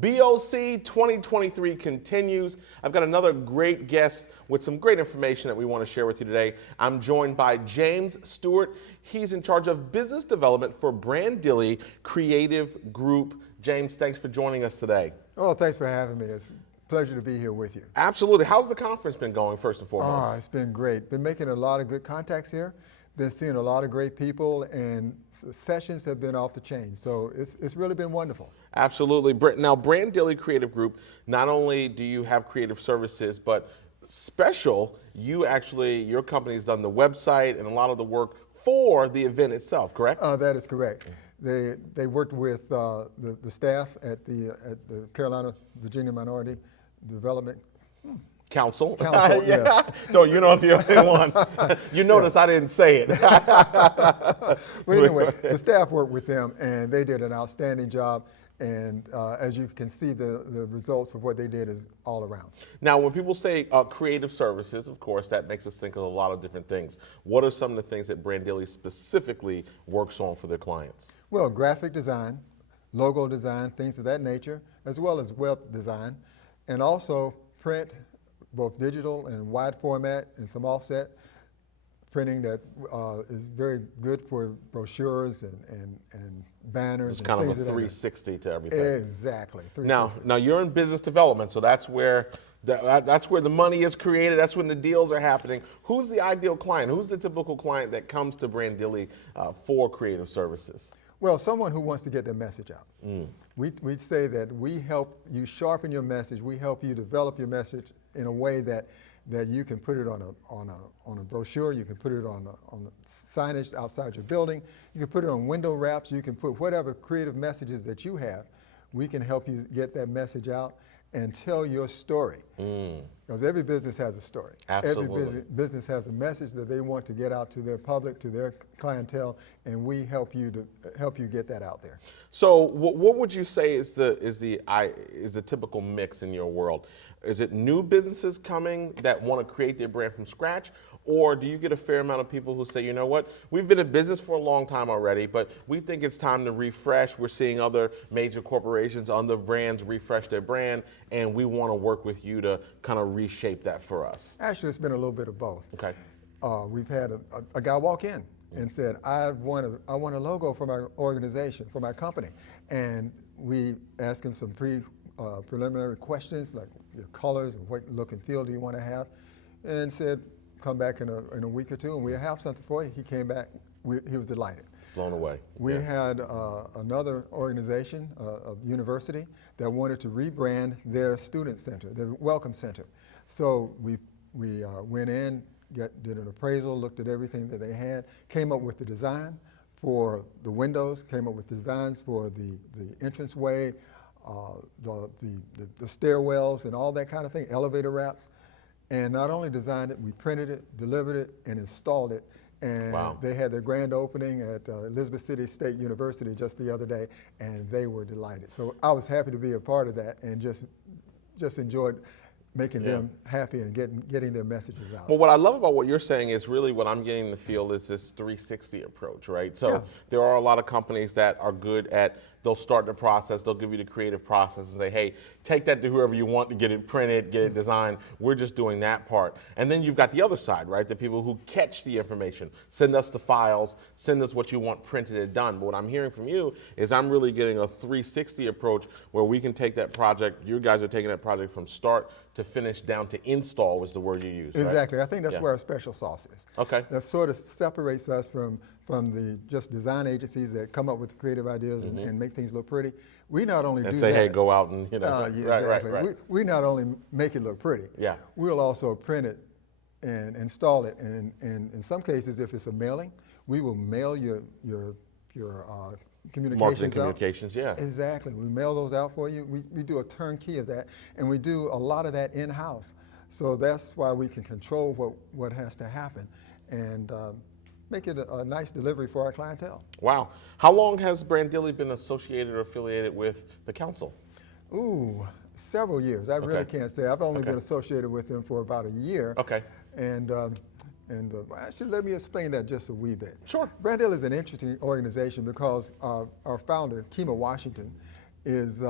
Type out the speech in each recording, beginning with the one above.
BOC 2023 continues. I've got another great guest with some great information that we want to share with you today. I'm joined by James Stewart. He's in charge of business development for Brandilly Creative Group. James, thanks for joining us today. Oh, thanks for having me. It's a pleasure to be here with you. Absolutely. How's the conference been going, first and foremost? Oh, it's been great. Been making a lot of good contacts here. Been seeing a lot of great people, and sessions have been off the chain. So it's really been wonderful. Absolutely. Now, Brandilly Creative Group, not only do you have creative services, but special, your company's done the website and a lot of the work for the event itself, correct? That is correct. They worked with the staff at the Carolina Virginia Minority Development Council. Council, yes. No, you're not the only one. You notice I didn't say it. Well, anyway, the staff worked with them, and they did an outstanding job. And as you can see, the results of what they did is all around. Now, when people say creative services, of course, that makes us think of a lot of different things. What are some of the things that Brandilly specifically works on for their clients? Well, graphic design, logo design, things of that nature, as well as web design, and also print, both digital and wide format and some offset printing that is very good for brochures and banners. It's kind of a 360 to everything. Exactly. 360. Now you're in business development, so that's where the money is created. That's when the deals are happening. Who's the ideal client? Who's the typical client that comes to Brandilly for creative services? Well, someone who wants to get their message out. We say that we help you sharpen your message. We help you develop your message in a way that you can put it on a brochure. You can put it on signage outside your building. You can put it on window wraps. You can put whatever creative messages that you have. We can help you get that message out and tell your story. Because every business has a story. Absolutely. Every business has a message that they want to get out to their public, to their clientele, and we help you get that out there. So, what would you say is the typical mix in your world? Is it new businesses coming that want to create their brand from scratch? Or do you get a fair amount of people who say, you know what, we've been in business for a long time already, but we think it's time to refresh. We're seeing other major corporations, other brands refresh their brand, and we want to work with you to kind of reshape that for us? Actually, it's been a little bit of both. Okay. We've had a guy walk in and said, I want a logo for my organization, for my company. And we asked him some preliminary questions, like your colors and what look and feel do you want to have, and said, come back in a week or two and we'll have something for you. He came back, he was delighted. Blown away. We had another organization, a university, that wanted to rebrand their student center, their welcome center. So we went in, did an appraisal, looked at everything that they had, came up with the design for the windows, came up with designs for the entranceway, the stairwells and all that kind of thing, elevator wraps. And not only designed it, we printed it, delivered it, and installed it. And wow. They had their grand opening at Elizabeth City State University just the other day, and they were delighted. So I was happy to be a part of that and just enjoyed making them happy and getting their messages out. Well, what I love about what you're saying is really what I'm getting in the field is this 360 approach, right? So there are a lot of companies that are good at, they'll start the process, they'll give you the creative process and say, hey, take that to whoever you want to get it printed, get it designed. We're just doing that part. And then you've got the other side, right? The people who catch the information, send us the files, send us what you want printed and done. But what I'm hearing from you is I'm really getting a 360 approach where we can take that project, you guys are taking that project from start to finish down to install was the word you used, right? Exactly. I think that's where our special sauce is. Okay. That sort of separates us from the just design agencies that come up with creative ideas and make things look pretty. We not only and do say, that. Hey, go out and, you know. Exactly. Right. We not only make it look pretty. Yeah. We'll also print it and install it. And in some cases, if it's a mailing, we will mail your communications Marketing out. communications, yeah. Exactly. We mail those out for you. We do a turnkey of that, and we do a lot of that in-house. So that's why we can control what has to happen and make it a nice delivery for our clientele. Wow. How long has Brandilly been associated or affiliated with the council? Ooh, several years. I really can't say. I've only been associated with them for about a year. Okay. And actually, let me explain that just a wee bit. Sure. Brandilly is an interesting organization because our founder, Kima Washington, is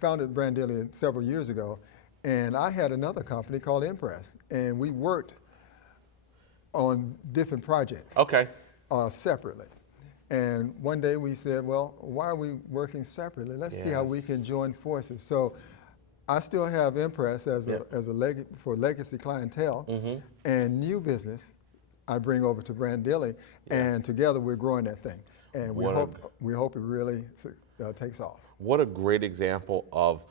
founded Brandilly several years ago, and I had another company called Impress, and we worked on different projects. Okay. Separately. And one day we said, well, why are we working separately? Let's see how we can join forces. So I still have Impress as for legacy clientele, and new business I bring over to Brandilly, and together we're growing that thing. And we hope it really takes off. What a great example of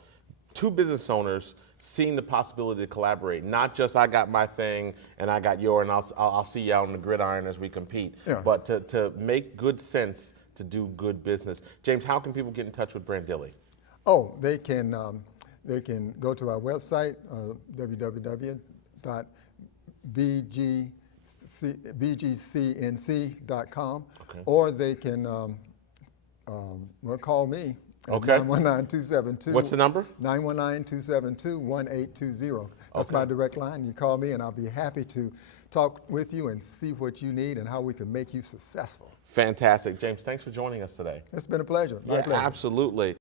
two business owners seeing the possibility to collaborate, not just I got my thing and I got yours, and I'll see you out on the gridiron as we compete, but to make good sense to do good business. James, how can people get in touch with Brandilly? Oh, they can go to our website, www.bgcnc.com, or they can call me. 919-272. What's the number? 919-272-1820. That's my direct line. You call me and I'll be happy to talk with you and see what you need and how we can make you successful. Fantastic. James, thanks for joining us today. It's been a pleasure. My pleasure. Absolutely.